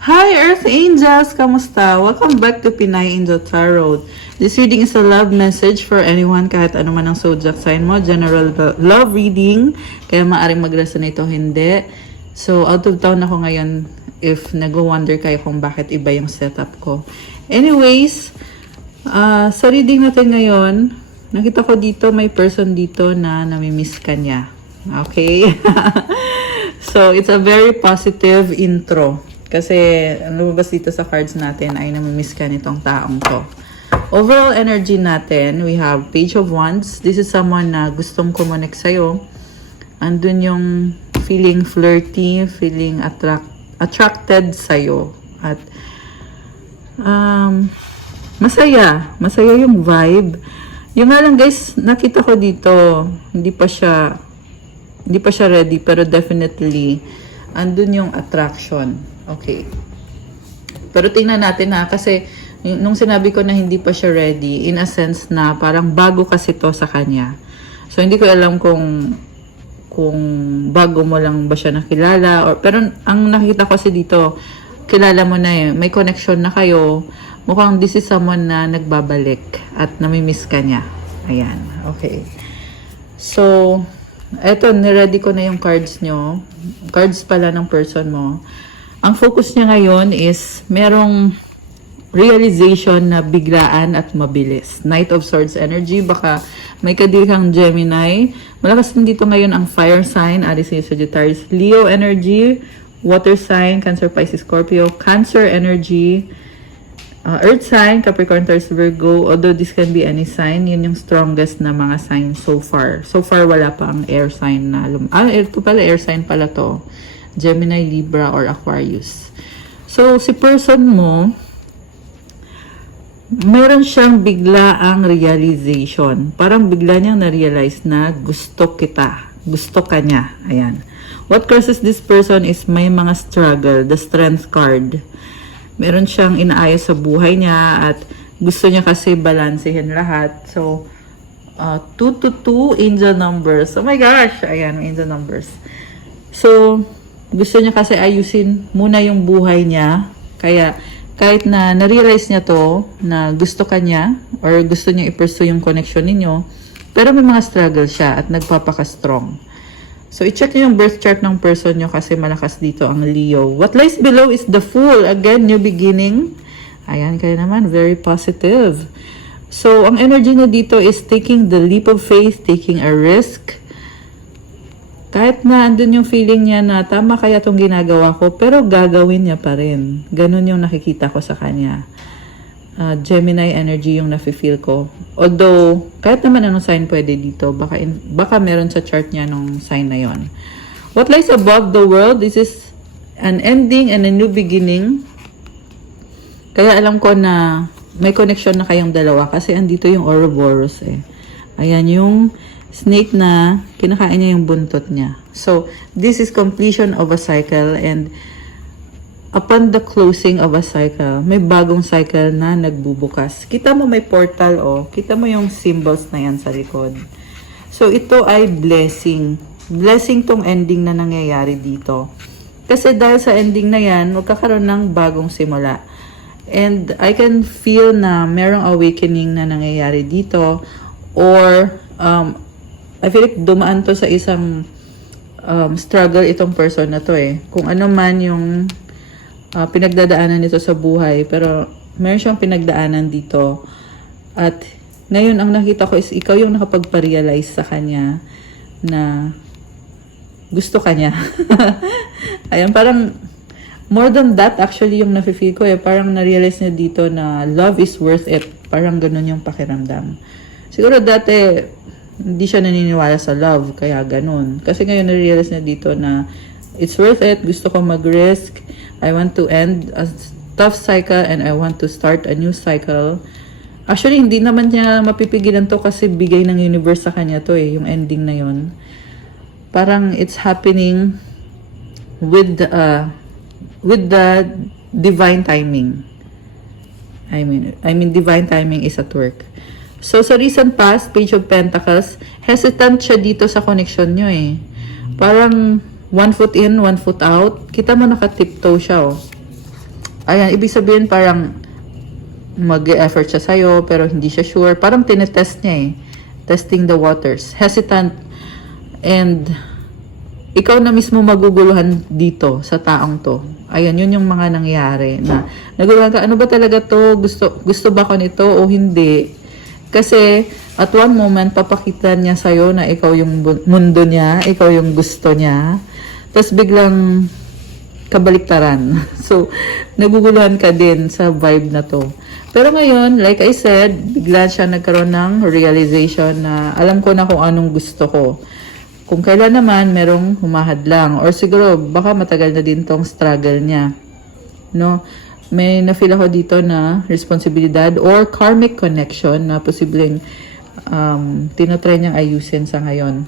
Hi Earth Angels! Kamusta? Welcome back to Pinay Angel Tarot. This reading is a love message for anyone kahit ano man ang zodiac sign mo. General love reading. Kaya maaaring mag-resonate o hindi. So, out of town ako ngayon if nag-wonder kayo kung bakit iba yung setup ko. Anyways, sa reading natin ngayon, nakita ko dito may person dito na namimiss ka niya. Okay? So, it's a very positive intro. Kasi, ang lumabas dito sa cards natin ay namimiss ka nitong taong to. Overall energy natin, we have Page of Wands. This is someone na gustong kumonek sa'yo. Andun yung feeling flirty, feeling attracted sa'yo. At, masaya. Masaya yung vibe. Yung nga lang guys, nakita ko dito, hindi pa siya ready, pero definitely, andun yung attraction. Okay. Pero tingnan natin ha, kasi nung sinabi ko na hindi pa siya ready, in a sense na parang bago kasi to sa kanya. So, hindi ko alam kung bago mo lang ba siya nakilala. Pero ang nakita ko kasi dito, kilala mo na eh. May connection na kayo. Mukhang this is someone na nagbabalik at namimiss ka niya. Ayan. Okay. So, eto, niready ko na yung cards nyo. Cards pala ng person mo. Ang focus niya ngayon is merong realization na biglaan at mabilis. Knight of Swords energy. Baka may kadirang Gemini. Malakas din dito ngayon ang fire sign. Aries, Sagittarius, Leo energy. Water sign, Cancer, Pisces, Scorpio. Cancer energy. Earth sign, Capricorn, Taurus, Virgo. Although this can be any sign, yun yung strongest na mga sign so far. So far, wala pa ang air sign na ito pala, air sign pala to. Gemini, Libra, or Aquarius. So, si person mo, meron siyang biglaang realization. Parang bigla niyang na-realize na gusto kita. Gusto ka niya. Ayan. What crosses this person is may mga struggle. The Strength card. Meron siyang inaayos sa buhay niya at gusto niya kasi balansehin lahat. So, 2 to 2 angel numbers. Oh my gosh! Ayan, angel numbers. So, gusto niya kasi ayusin muna yung buhay niya. Kaya, kahit na na-realize niya to, na gusto ka niya, or gusto niya i-pursue yung connection ninyo, pero may mga struggle siya at nagpapaka-strong. So, i-check niyo yung birth chart ng person niyo kasi malakas dito ang Leo. What lies below is the Fool. Again, new beginning. Ayan, kaya naman, very positive. So, ang energy niya dito is taking the leap of faith, taking a risk. Kahit na andun yung feeling niya na tama kaya itong ginagawa ko, pero gagawin niya pa rin. Ganun yung nakikita ko sa kanya. Gemini energy yung nafe-feel ko. Although, kahit naman anong sign pwede dito, baka meron sa chart niya nung sign na yon. What lies above the world, this is an ending and a new beginning. Kaya alam ko na may connection na kayong dalawa kasi andito yung Ouroboros eh. Ayan yung snake na kinakain niya yung buntot niya. So, this is completion of a cycle and upon the closing of a cycle, may bagong cycle na nagbubukas. Kita mo may portal oh. Kita mo yung symbols na yan sa likod. So, ito ay blessing. Blessing tong ending na nangyayari dito. Kasi dahil sa ending na yan, magkakaroon ng bagong simula. And I can feel na merong awakening na nangyayari dito or I feel like dumaan to sa isang struggle itong person na to eh. Kung ano man yung pinagdadaanan nito sa buhay. Pero meron siyang pinagdaanan dito. At ngayon ang nakita ko is ikaw yung nakapagpa-realize sa kanya na gusto ka niya. Ayan, parang more than that actually yung nafe-feel ko eh. Parang na-realize niya dito na love is worth it. Parang ganun yung pakiramdam. Siguro dati hindi siya naniniwala sa love, kaya ganun. Kasi ngayon na-realize na dito na it's worth it, gusto ko mag-risk, I want to end a tough cycle and I want to start a new cycle. Actually, hindi naman niya mapipigilan to kasi bigay ng universe sa kanya to eh, yung ending na yon. Parang it's happening with the divine timing. I mean divine timing is at work. So, sa recent past, Page of Pentacles, hesitant siya dito sa connection nyo eh. Parang 1 foot in, 1 foot out. Kita mo naka-tiptoe siya oh. Ayan, ibig sabihin parang mag-effort siya sa'yo, pero hindi siya sure. Parang tinetest niya eh. Testing the waters. Hesitant. And ikaw na mismo maguguluhan dito sa taong to. Ayan, yun yung mga nangyari na naguluhan ka, ano ba talaga to? Gusto ba ko nito o hindi? Kasi at one moment, papakita niya sa'yo na ikaw yung mundo niya, ikaw yung gusto niya. Tapos biglang kabaliktaran. So, naguguluhan ka din sa vibe na to. Pero ngayon, like I said, bigla siya nagkaroon ng realization na alam ko na kung anong gusto ko. Kung kailan naman merong humahadlang. Or siguro, baka matagal na din tong struggle niya. No? May na-feel ako dito na responsibilidad or karmic connection na posibleng tinatry niyang ayusin sa ngayon.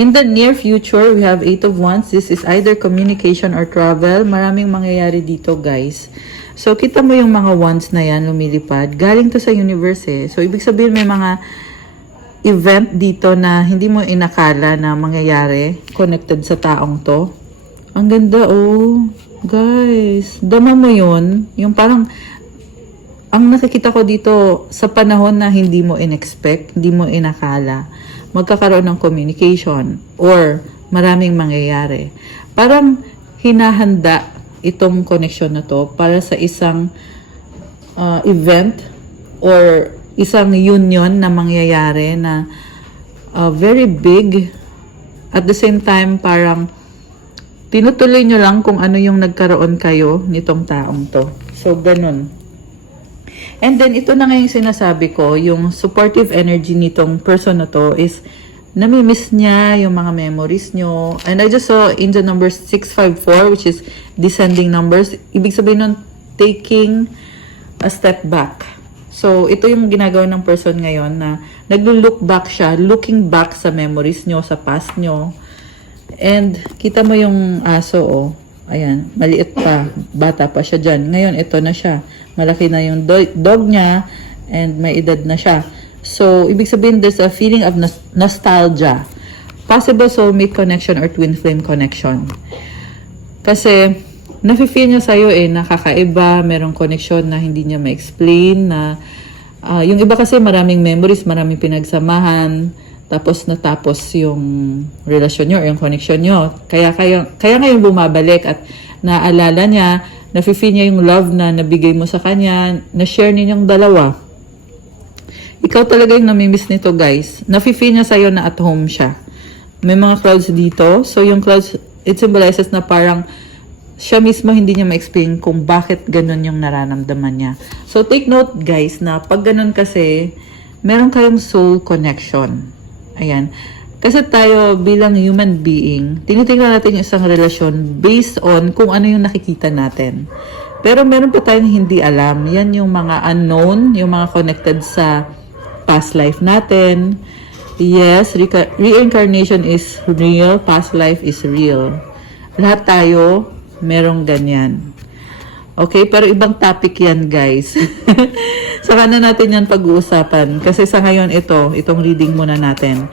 In the near future, we have 8 of Wands. This is either communication or travel. Maraming mangyayari dito, guys. So, kita mo yung mga wands na yan, lumilipad. Galing to sa universe eh. So, ibig sabihin may mga event dito na hindi mo inakala na mangyayari connected sa taong to. Ang ganda, oh. Guys, dama mo yun. Yung parang, ang nakikita ko dito sa panahon na hindi mo in-expect, hindi mo inakala, magkakaroon ng communication or maraming mangyayari. Parang hinahanda itong connection na to para sa isang event or isang union na mangyayari na very big. At the same time, parang tinutuloy nyo lang kung ano yung nagkaroon kayo nitong taong to. So, ganun. And then, ito na nga yung sinasabi ko, yung supportive energy nitong person na to is namimiss niya yung mga memories nyo. And I just saw in the number 654, which is descending numbers. Ibig sabihin nun, taking a step back. So, ito yung ginagawa ng person ngayon na naglo-look back siya, looking back sa memories nyo, sa past nyo. And, kita mo yung aso, oh. Ayan, maliit pa, bata pa siya dyan. Ngayon, ito na siya. Malaki na yung dog niya and may edad na siya. So, ibig sabihin, there's a feeling of nostalgia. Possible soulmate connection or twin flame connection. Kasi, nafe-feel niya sa'yo nakakaiba, merong connection na hindi niya ma-explain, na yung iba kasi maraming memories, maraming pinagsamahan, tapos natapos yung relasyon nyo or yung connection nyo. Kaya ngayon bumabalik at naalala niya, nafe-feel niya yung love na nabigay mo sa kanya, na-share ninyong dalawa. Ikaw talaga yung namimiss nito, guys. Nafe-feel niya sa'yo na at home siya. May mga clouds dito. So, yung clouds, it symbolizes na parang siya mismo hindi niya ma-explain kung bakit ganun yung nararamdaman niya. So, take note, guys, na pag ganun kasi, meron kayong soul connection. Ayan. Kasi tayo bilang human being, tinitingnan natin yung isang relasyon based on kung ano yung nakikita natin. Pero meron pa tayong hindi alam. Yan yung mga unknown, yung mga connected sa past life natin. Yes, reincarnation is real, past life is real. Lahat tayo merong ganyan. Okay, pero ibang topic yan, guys. Saka na natin yan pag-uusapan. Kasi sa ngayon itong reading muna natin.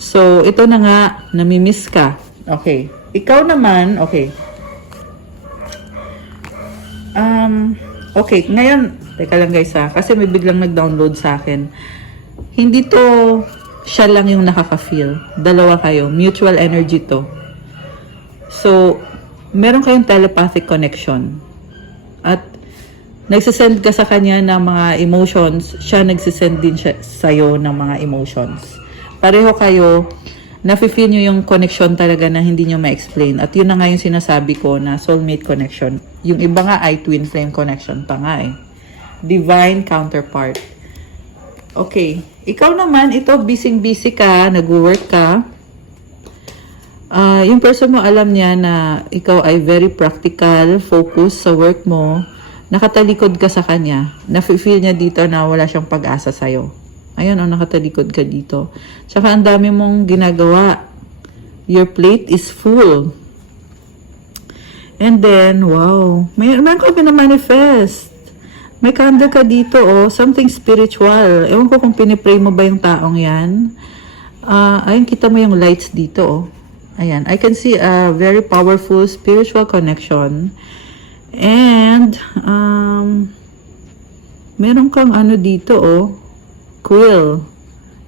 So, ito na nga, namimiss ka. Okay. Ikaw naman, okay. Okay, ngayon, teka lang guys kasi may biglang nag-download sa akin. Hindi to siya lang yung nakaka-feel. Dalawa kayo. Mutual energy to. So, meron kayong telepathic connection. At nagsisend ka sa kanya ng mga emotions, siya nagsisend din siya sa'yo ng mga emotions. Pareho kayo, nafe-feel nyo yung connection talaga na hindi nyo ma-explain. At yun na nga yung sinasabi ko na soulmate connection. Yung iba nga ay twin flame connection pa nga eh. Divine counterpart. Okay. Ikaw naman, ito, busy ka, nag-work ka. Yung person mo, alam niya na ikaw ay very practical, focus sa work mo. Nakatalikod ka sa kanya. Nafe-feel niya dito na wala siyang pag-asa sa'yo. Ayun, nakatalikod ka dito. Tsaka ang dami mong ginagawa. Your plate is full. And then, wow. Mayroon ka pinamanifest. May candle ka dito, oh. Something spiritual. Ewan ko kung pinipray mo ba yung taong yan. Ayun, kita mo yung lights dito, oh. Ayan. I can see a very powerful spiritual connection. And, meron kang ano dito, oh, quill.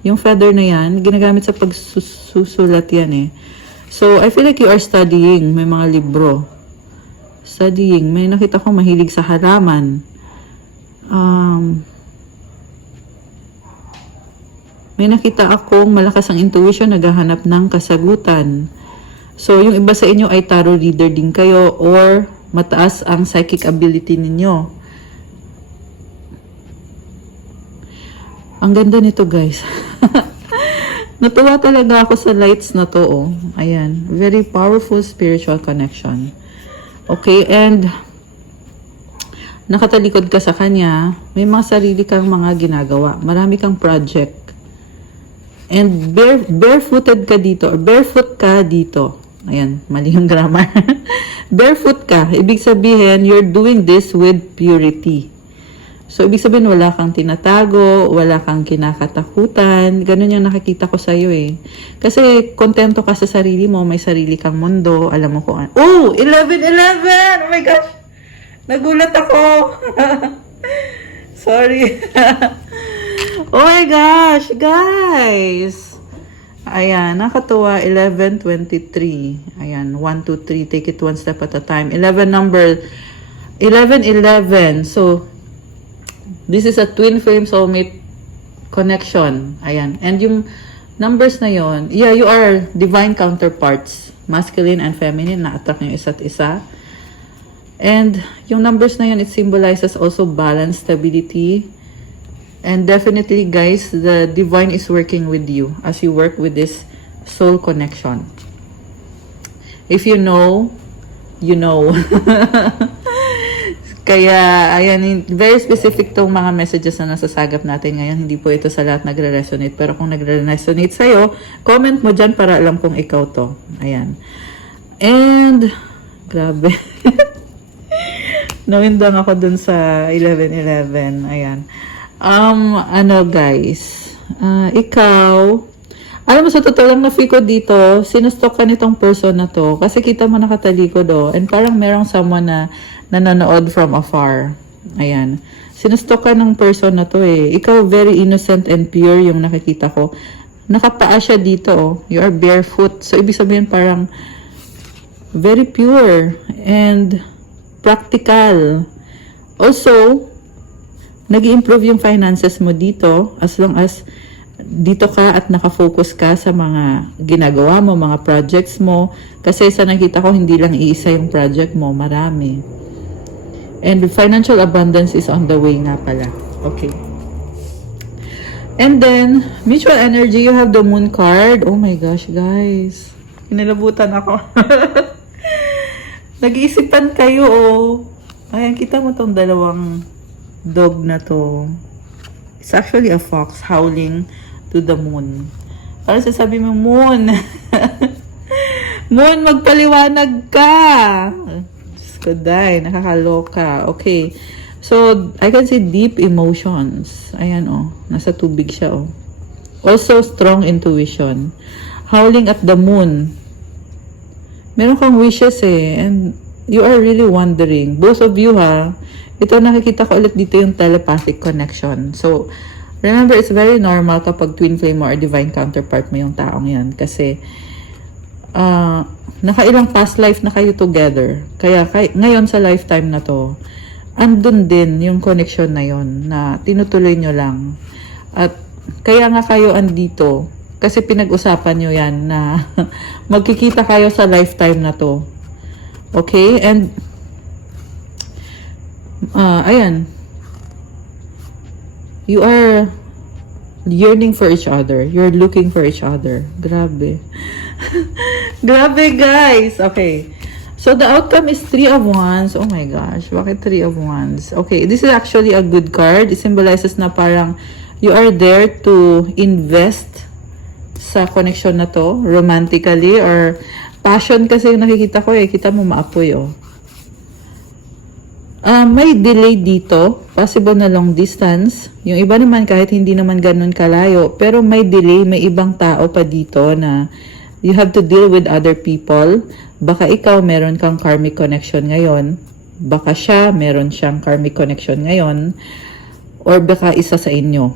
Yung feather na yan, ginagamit sa pagsusulat yan eh. So, I feel like you are studying. May mga libro. Studying. May nakita ko mahilig sa halaman. May nakita akong malakas ang intuition, naghahanap ng kasagutan. So, yung iba sa inyo ay tarot reader din kayo or mataas ang psychic ability ninyo. Ang ganda nito, guys. Natuwa talaga ako sa lights na to, oh. Ayan. Very powerful spiritual connection. Okay, and nakatalikod ka sa kanya, may mga sarili kang mga ginagawa. Marami kang project. And barefooted ka dito, or barefoot ka dito. Ayan, mali yung grammar. Barefoot ka. Ibig sabihin, you're doing this with purity. So, ibig sabihin, wala kang tinatago, wala kang kinakatakutan. Ganun yung nakikita ko sa'yo eh. Kasi, kontento ka sa sarili mo, may sarili kang mundo, alam mo kung ano. Oh! 11-11! Oh my gosh! Nagulat ako! Sorry. Oh my gosh! Guys! Ayan, nakatuwa. 11-23. Ayan, 1, 2, 3. Take it one step at a time. 11 number. 11-11. So, this is a twin flame soulmate connection. Ayan. And yung numbers na yon, yeah, you are divine counterparts. Masculine and feminine, na-attract yung isa't isa. And yung numbers na yon, it symbolizes also balance, stability. And definitely, guys, the divine is working with you as you work with this soul connection. If you know, you know. Kaya, ayan, very specific tong mga messages na nasasagap natin ngayon. Hindi po ito sa lahat nagre-resonate. Pero kung nagre-resonate sa'yo, comment mo dyan para alam kung ikaw to. Ayan. And, grabe. Nawindang ako dun sa 11-11. Ayan. Ano guys, ikaw, alam mo sa totoo lang na feel ko dito, sinustok ka nitong person na to. Kasi kita mo nakatalikod oh. And parang merong someone na nanonood from afar. Ayan. Sinustok ka ng person na to eh. Ikaw very innocent and pure yung nakikita ko. Nakapaa siya dito oh. You are barefoot. So, ibig sabihin parang very pure and practical. Also, nag-i-improve yung finances mo dito as long as dito ka at nakafocus ka sa mga ginagawa mo, mga projects mo. Kasi sa nakita ko, hindi lang iisa yung project mo. Marami. And financial abundance is on the way nga pala. Okay. And then, mutual energy, you have the moon card. Oh my gosh, guys. Kinilabutan ako. Nag-iisipan kayo, oh. Ayan, kita mo tong dalawang dog na to. It's actually a fox howling to the moon. Parang sasabi mo, moon. Moon, magpaliwanag ka. Kuday, nakakaloka. Okay. So, I can see deep emotions. Ayan, oh. Nasa tubig siya, oh. Also, strong intuition. Howling at the moon. Meron kang wishes, eh. And you are really wondering. Both of you, ha. Ito, nakikita ko ulit dito yung telepathic connection. So, remember, it's very normal kapag twin flame mo or divine counterpart mo yung taong yan. Kasi, nakailang past life na kayo together. Kaya ngayon sa lifetime na to, andun din yung connection na yon na tinutuloy nyo lang. At kaya nga kayo andito kasi pinag-usapan nyo yan na magkikita kayo sa lifetime na to. Okay? And ayan. You are yearning for each other. You're looking for each other. Grabe. Grabe, guys. Okay. So, the outcome is 3 of Wands. Oh my gosh. Bakit 3 of Wands? Okay. This is actually a good card. It symbolizes na parang you are there to invest sa connection na to. Romantically or passion kasi yung nakikita ko eh. Kita mo maapoy oh. May delay dito. Possible na long distance. Yung iba naman kahit hindi naman ganun kalayo. Pero may delay. May ibang tao pa dito na you have to deal with other people. Baka ikaw meron kang karmic connection ngayon. Baka siya, meron siyang karmic connection ngayon, or baka isa sa inyo.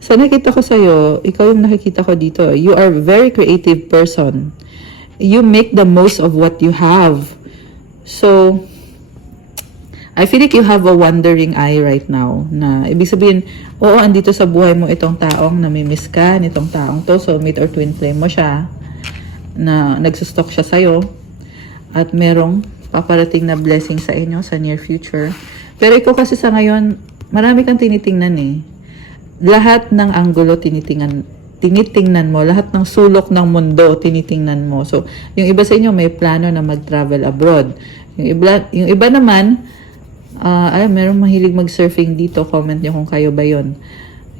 Sa nakita ko sa'yo, ikaw yung nakikita ko dito. You are a very creative person. You make the most of what you have. So, I feel like you have a wandering eye right now. Na, ibig sabihin, oo, andito sa buhay mo itong taong namimiss ka, nitong taong to, soulmate or twin flame mo siya, na nagsustok siya sa'yo, at merong paparating na blessing sa inyo sa near future. Pero ikaw kasi sa ngayon, marami kang tinitingnan eh. Lahat ng anggulo tinitingnan mo, lahat ng sulok ng mundo tinitingnan mo. So, yung iba sa inyo may plano na mag-travel abroad. Yung iba naman, merong mahilig mag-surfing dito. Comment nyo kung kayo ba yon.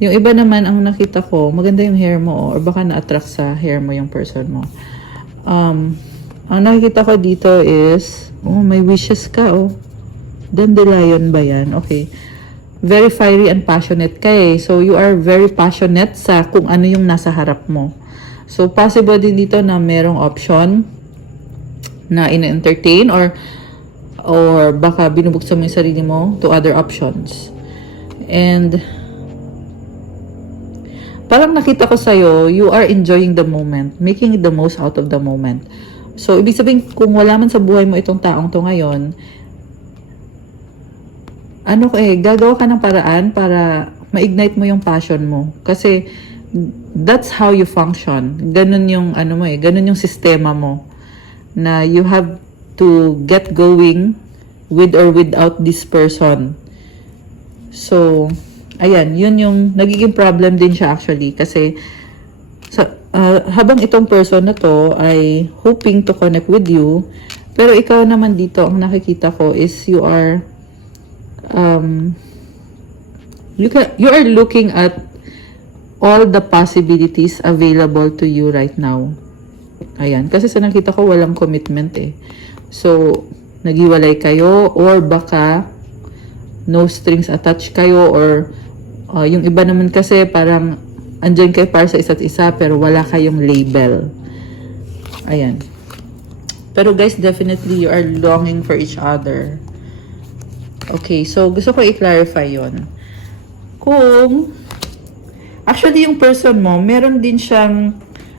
Yung iba naman, ang nakita ko, maganda yung hair mo, or baka na-attract sa hair mo yung person mo. Ang nakikita ko dito is, may wishes ka, Dandelion ba yan? Okay. Very fiery and passionate ka eh. So, you are very passionate sa kung ano yung nasa harap mo. So, possible din dito na merong option na ina-entertain or baka binubuksan mo yung sarili mo to other options. And, parang nakita ko sa'yo, you are enjoying the moment, making the most out of the moment. So, ibig sabihin, kung wala man sa buhay mo itong taong to ngayon, gagawa ka ng paraan para ma-ignite mo yung passion mo. Kasi, that's how you function. Ganun yung, ganun yung sistema mo. Na you have to get going with or without this person. So, ayan, yun yung nagiging problem din siya actually. Kasi, habang itong person na to ay hoping to connect with you, pero ikaw naman dito, ang nakikita ko is you are you are looking at all the possibilities available to you right now. Ayan, kasi sa nakita ko walang commitment eh. So, naghiwalay kayo or baka no strings attached kayo or yung iba naman kasi parang andyan kayo para sa isa't isa pero wala kayong label. Ayan. Pero guys, definitely you are longing for each other. Okay, so gusto ko i-clarify yon. Kung actually yung person mo, meron din siyang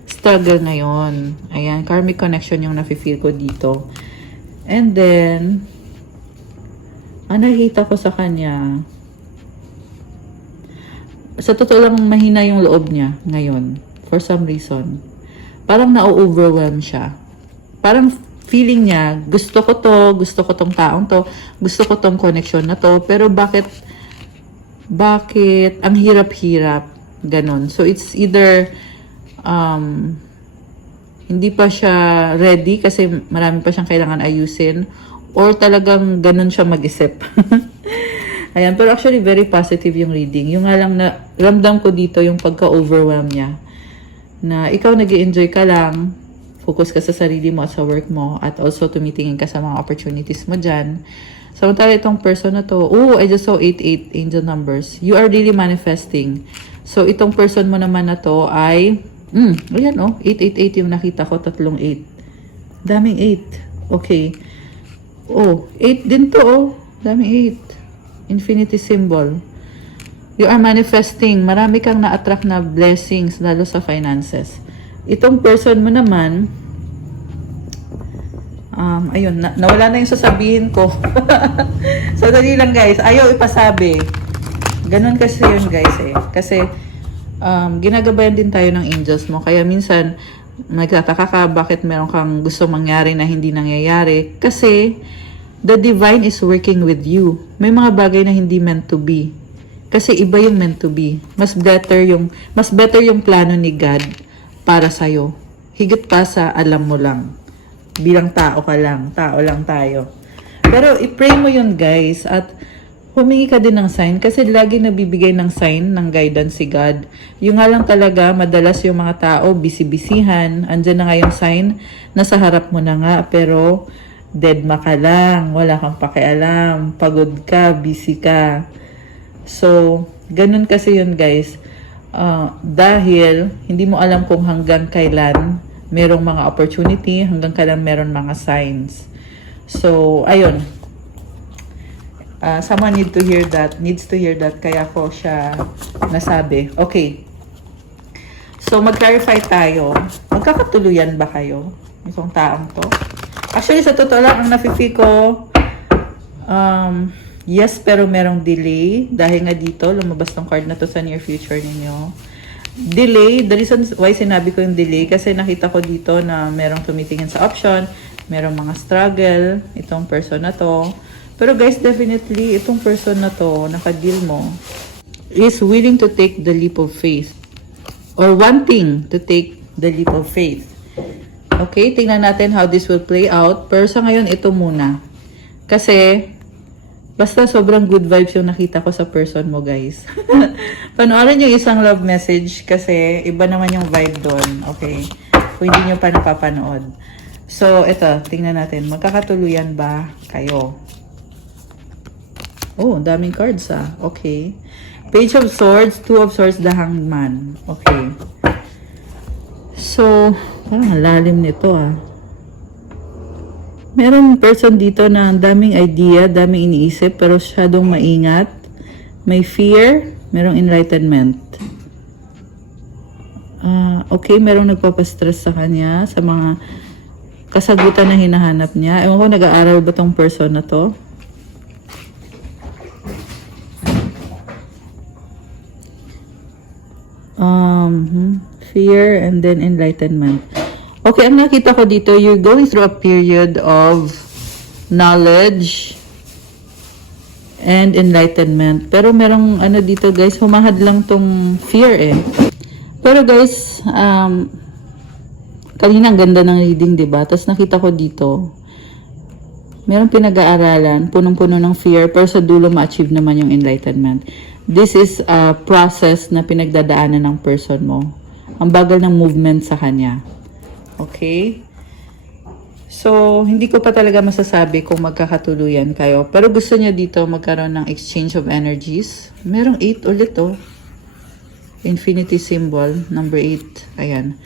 struggle ngayon. Ayan, karmic connection yung nafe-feel ko dito. And then, ang nakikita ko sa kanya, sa totoo lang mahina yung loob niya ngayon. For some reason. Parang na-overwhelm siya. Parang feeling niya, gusto ko tong taong to, gusto ko tong connection na to, pero bakit ang hirap-hirap, ganon. So, it's either, hindi pa siya ready kasi marami pa siyang kailangan ayusin, or talagang ganon siya mag-isip. Ayan, pero actually very positive yung reading. Yung nga lang na ramdam ko dito yung pagka-overwhelm niya. Na ikaw nag-i-enjoy ka lang, focus ka sa sarili mo at sa work mo, at also tumitingin ka sa mga opportunities mo dyan. Samantala itong person na to, I just saw 88 angel numbers. You are really manifesting. So itong person mo naman na to ay, ayan 888 yung nakita ko, 3 8. Daming 8. Okay. 8 din to daming 8. Infinity symbol. You are manifesting. Marami kang na-attract na blessings, lalo sa finances. Itong person mo naman, ayun, nawala na yung sasabihin ko. So, dali lang guys. Ayaw ipasabi. Ganon kasi yun guys eh. Kasi, ginagabayan din tayo ng angels mo. Kaya minsan, nagtataka ka bakit meron kang gusto mangyari na hindi nangyayari. Kasi, the divine is working with you. May mga bagay na hindi meant to be. Kasi iba yung meant to be. Mas better yung plano ni God para sa'yo. Higit pa sa alam mo lang. Bilang tao ka lang. Tao lang tayo. Pero i-pray mo yun guys. At humingi ka din ng sign. Kasi lagi nabibigay ng sign, ng guidance si God. Yung nga lang talaga, madalas yung mga tao, busy-busyhan. Andyan na nga yung sign. Nasa harap mo na nga. Pero deadma ka lang, wala kang pakialam, pagod ka, busy ka. So, ganun kasi yun guys. Dahil hindi mo alam kung hanggang kailan merong mga opportunity, hanggang kailan meron mga signs. So, ayun. Someone needs to hear that, kaya ko siya nasabi. Okay. So, mag-clarify tayo. Magkakatuluyan ba kayo? Itong taong to? Actually, sa totoo lang, ang nafe-feel ko, yes, pero merong delay. Dahil nga dito, lumabas tong card na to sa near future ninyo. Delay, the reason why sinabi ko yung delay, kasi nakita ko dito na merong tumitingin sa option, merong mga struggle, itong person na to. Pero guys, definitely, itong person na to, naka-deal mo, is willing to take the leap of faith. Or wanting to take the leap of faith. Okay, tingnan natin how this will play out. Pero sa ngayon, ito muna. Kasi, basta sobrang good vibes yung nakita ko sa person mo, guys. Panoorin yung isang love message kasi iba naman yung vibe doon. Okay? Kung hindi nyo pa napapanood. So, ito, tingnan natin. Magkakatuluyan ba kayo? Oh, daming cards ah. Okay. Page of Swords, Two of Swords, The Hanged Man. Okay. So, parang lalim nito ah. Meron person dito na daming idea, daming iniisip, pero masyadong maingat. May fear, merong enlightenment. Okay, merong nagpapastress sa kanya, sa mga kasagutan na hinahanap niya. Ewan ko, nag-aaral ba tong person na to? Fear and then enlightenment. Okay, ang nakita ko dito, you're going through a period of knowledge and enlightenment. Pero merong ano dito guys, humahad lang tong fear eh. Pero guys, kanina ang ganda ng reading, diba? Tapos nakita ko dito, merong pinag-aaralan, punong-puno ng fear, pero sa dulo ma-achieve naman yung enlightenment. This is a process na pinagdadaanan ng person mo. Ang bagal ng movement sa kanya. Okay? So, hindi ko pa talaga masasabi kung magkakatuluyan kayo. Pero gusto niya dito magkaroon ng exchange of energies. Merong 8 ulit oh. Infinity symbol, number 8. Ayan.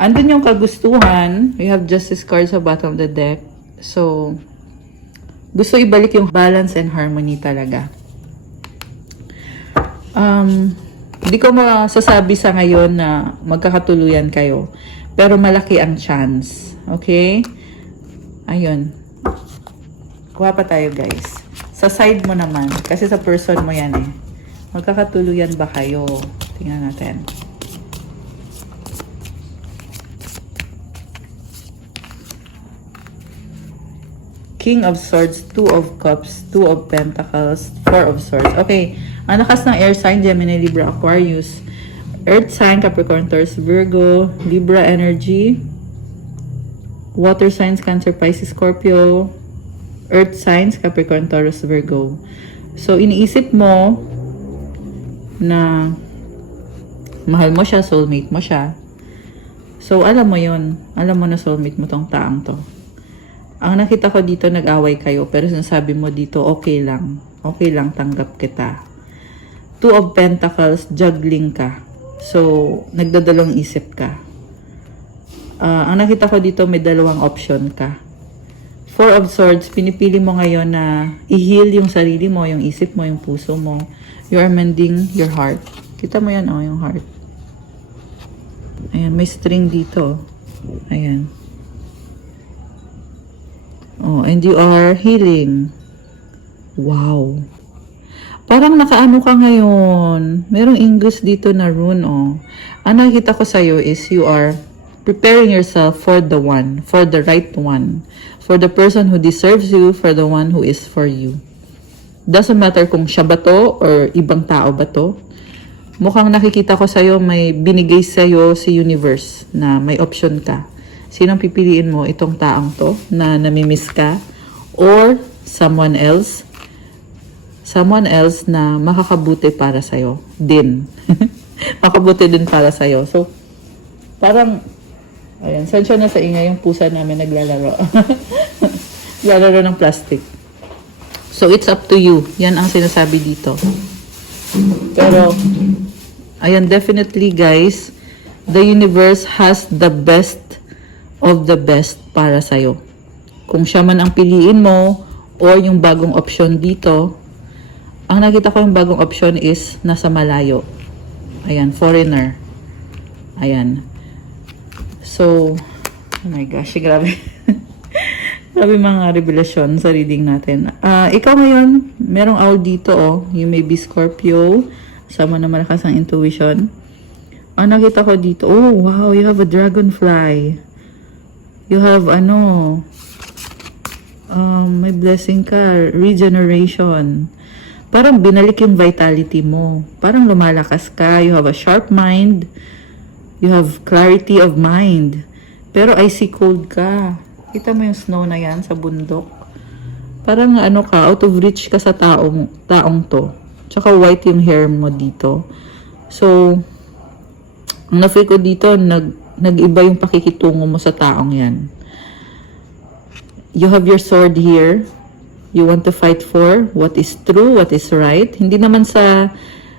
Andun yung kagustuhan. We have Justice card sa bottom of the deck. So, gusto ibalik yung balance and harmony talaga. Hindi ko masasabi sa ngayon na magkakatuluyan kayo. Pero malaki ang chance. Okay? Ayun. Kuha pa tayo guys. Sa side mo naman. Kasi sa person mo yan eh. Magkakatuluyan ba kayo? Tingnan natin. King of Swords, Two of Cups, Two of Pentacles, Four of Swords. Okay. Ang lakas ng air sign, Gemini, Libra, Aquarius. Earth sign, Capricorn, Taurus, Virgo. Libra energy. Water signs, Cancer, Pisces, Scorpio. Earth signs, Capricorn, Taurus, Virgo. So, iniisip mo na mahal mo siya, soulmate mo siya. So, alam mo yun. Alam mo na soulmate mo tong taang to. Ang nakita ko dito, nag-away kayo. Pero sinasabi mo dito, okay lang. Okay lang, tanggap kita. Two of Pentacles, juggling ka. So, nagdadalawang isip ka. Ang nakita ko dito, may dalawang option ka. Four of Swords, pinipili mo ngayon na i-heal yung sarili mo, yung isip mo, yung puso mo. You are mending your heart. Kita mo yan, oh, yung heart. Ayan, may string dito. Ayan. Oh, and you are healing. Wow. Parang nakaano ka ngayon. Merong English dito na rune, oh. Ang nakikita ko sa'yo is you are preparing yourself for the one, for the right one, for the person who deserves you, for the one who is for you. Doesn't matter kung siya ba to or ibang tao ba to. Mukhang nakikita ko sa'yo may binigay sa'yo si universe na may option ka. Sinong pipiliin mo? Itong taong to na namimiss ka or someone else? Someone else na makakabuti para sa'yo din. Makabuti din para sa'yo. So, parang, ayan, sensya na sa ingay yung pusa namin naglalaro. Naglalaro ng plastic. So, it's up to you. Yan ang sinasabi dito. Pero, ayan, definitely guys, the universe has the best of the best para sa'yo. Kung siya man ang piliin mo, or yung bagong option dito. Ang nakita ko yung bagong option is nasa malayo. Ayan, foreigner. Ayan. So, oh my gosh, grabe. Grabe mga revelasyon sa reading natin. Ikaw ngayon, merong owl dito, oh. You may be Scorpio. Sama na malakas ang intuition. Ang nakita ko dito, oh wow, you have a dragonfly. You have, may blessing ka, regeneration. Parang binalik yung vitality mo. Parang lumalakas ka. You have a sharp mind. You have clarity of mind. Pero icy cold ka. Kita mo yung snow na yan sa bundok. Parang out of reach ka sa taong to. Tsaka white yung hair mo dito. So, ang na-feel ko dito, nag-iba yung pakikitungo mo sa taong yan. You have your sword here. You want to fight for what is true, what is right. Hindi naman sa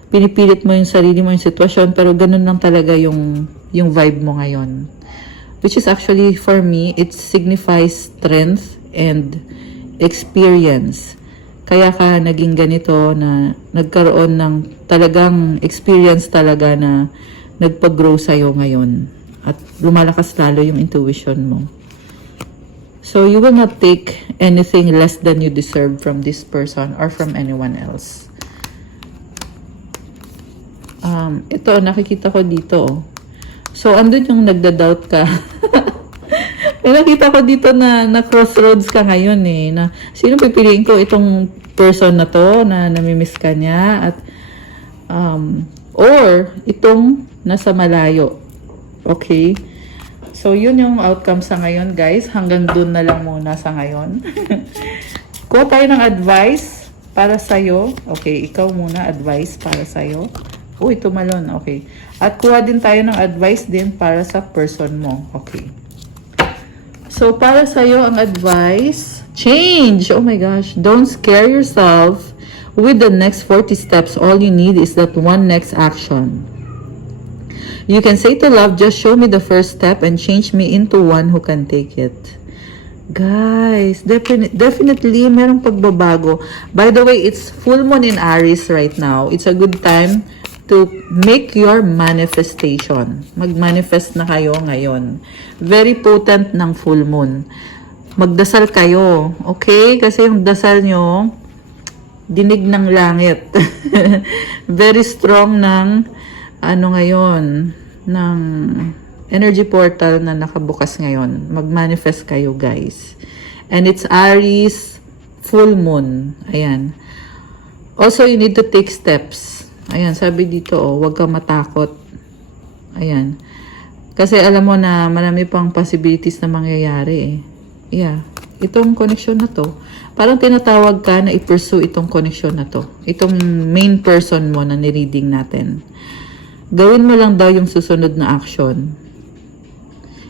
pinipilit mo yung sarili mo, yung sitwasyon, pero ganun lang talaga yung vibe mo ngayon. Which is actually, for me, it signifies strength and experience. Kaya ka naging ganito na nagkaroon ng talagang experience talaga na nagpag-grow sa'yo ngayon. At lumalakas lalo yung intuition mo. So, you will not take anything less than you deserve from this person or from anyone else. Ito, nakikita ko dito. So, andun yung nagda-doubt ka. May nakita ko dito na crossroads ka ngayon eh. Na, sino pipiliin ko? Itong person na to na namimiss ka niya? At, or, itong nasa malayo. Okay? So, yun yung outcome sa ngayon, guys. Hanggang dun na lang muna sa ngayon. Kuha tayo ng advice para sa'yo. Okay, ikaw muna, advice para sa'yo. Uy, tumalon. Okay. At kuha din tayo ng advice din para sa person mo. Okay. So, para sa'yo, ang advice, change. Oh my gosh. Don't scare yourself with the next 40 steps. All you need is that one next action. You can say to love, just show me the first step and change me into one who can take it. Guys, definitely merong pagbabago. By the way, it's full moon in Aries right now. It's a good time to make your manifestation. Mag-manifest na kayo ngayon. Very potent ng full moon. Magdasal kayo. Okay? Kasi yung dasal nyo, dinig ng langit. Very strong ng ngayon, ng energy portal na nakabukas ngayon. Mag-manifest kayo, guys. And it's Aries full moon. Ayan. Also, you need to take steps. Ayan, sabi dito, huwag kang matakot. Ayan. Kasi alam mo na marami pang possibilities na mangyayari eh. Yeah. Itong connection na to, parang tinatawag ka na i-pursue itong connection na to. Itong main person mo na ni-reading natin. Gawin mo lang daw yung susunod na action.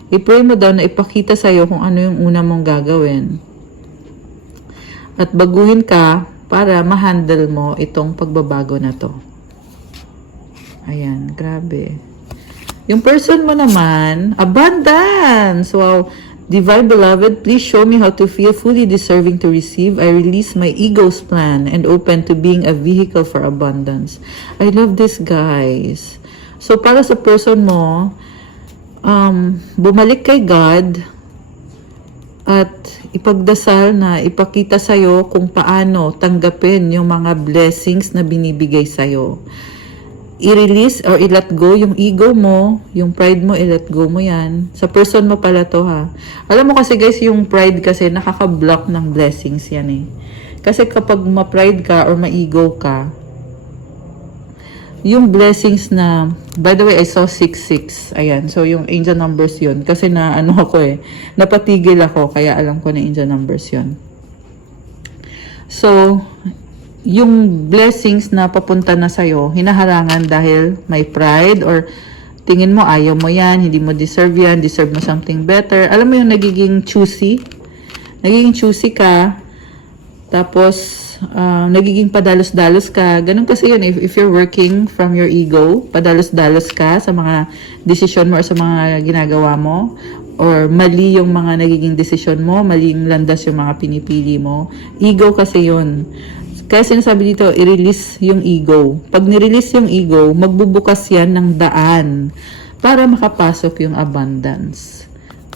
I-pray mo daw na ipakita sa'yo kung ano yung una mong gagawin. At baguhin ka para ma-handle mo itong pagbabago na to. Ayan, grabe. Yung person mo naman, abundance! Wow. Divine Beloved, please show me how to feel fully deserving to receive. I release my ego's plan and open to being a vehicle for abundance. I love this, guys. So, para sa person mo, bumalik kay God at ipagdasal na ipakita sa'yo kung paano tanggapin yung mga blessings na binibigay sa'yo. I-release or i-let go yung ego mo, yung pride mo, i-let go mo yan. Sa person mo pala to, ha. Alam mo kasi, guys, yung pride kasi nakaka-block ng blessings yan eh. Kasi kapag ma-pride ka or ma-ego ka, yung blessings na, by the way, I saw 66. Ayan, so yung angel numbers yun. Kasi na, ako eh, napatigil ako, kaya alam ko na angel numbers yun. So, yung blessings na papunta na sa'yo, hinaharangan dahil may pride or tingin mo ayaw mo yan, hindi mo deserve yan, deserve mo something better. Alam mo yung nagiging choosy? Nagiging choosy ka, tapos nagiging padalos-dalos ka. Ganun kasi yun, if you're working from your ego, padalos-dalos ka sa mga desisyon mo or sa mga ginagawa mo, or mali yung mga nagiging desisyon mo, mali yung landas yung mga pinipili mo. Ego kasi yun. Kaya sinasabi dito, i-release yung ego. Pag ni-release yung ego, magbubukas yan ng daan para makapasok yung abundance.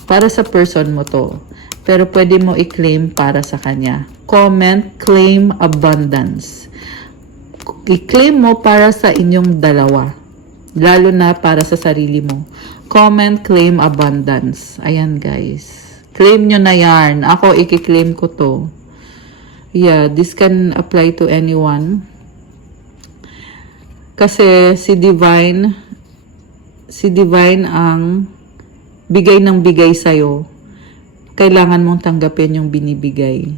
Para sa person mo to. Pero pwede mo i-claim para sa kanya. Comment, claim abundance. I-claim mo para sa inyong dalawa. Lalo na para sa sarili mo. Comment, claim abundance. Ayan guys. Claim nyo na yan. Ako, i-claim ko to. Yeah, this can apply to anyone. Kasi si Divine ang bigay ng bigay sa'yo. Kailangan mong tanggapin yung binibigay.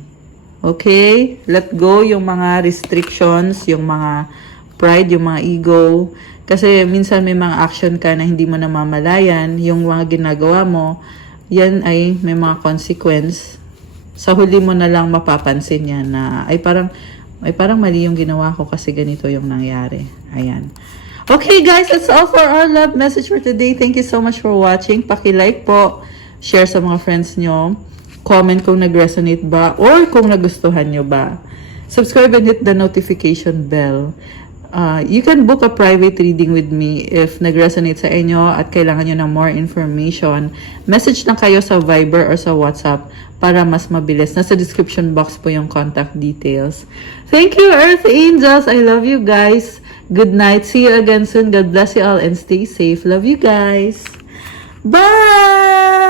Okay? Let go yung mga restrictions, yung mga pride, yung mga ego. Kasi minsan may mga action ka na hindi mo namamalayan, yung mga ginagawa mo, yan ay may mga consequence. Sa huli mo na lang mapapansin yan na ay parang mali yung ginawa ko kasi ganito yung nangyari. Ayan. Okay guys, that's all for our love message for today. Thank you so much for watching. Paki-like po, share sa mga friends nyo, comment kung nag-resonate ba or kung nagustuhan nyo ba. Subscribe and hit the notification bell. You can book a private reading with me if nag-resonate sa inyo at kailangan nyo ng more information. Message lang kayo sa Viber or sa WhatsApp para mas mabilis. Nasa description box po yung contact details. Thank you, Earth Angels. I love you guys. Good night. See you again soon. God bless you all and stay safe. Love you guys. Bye!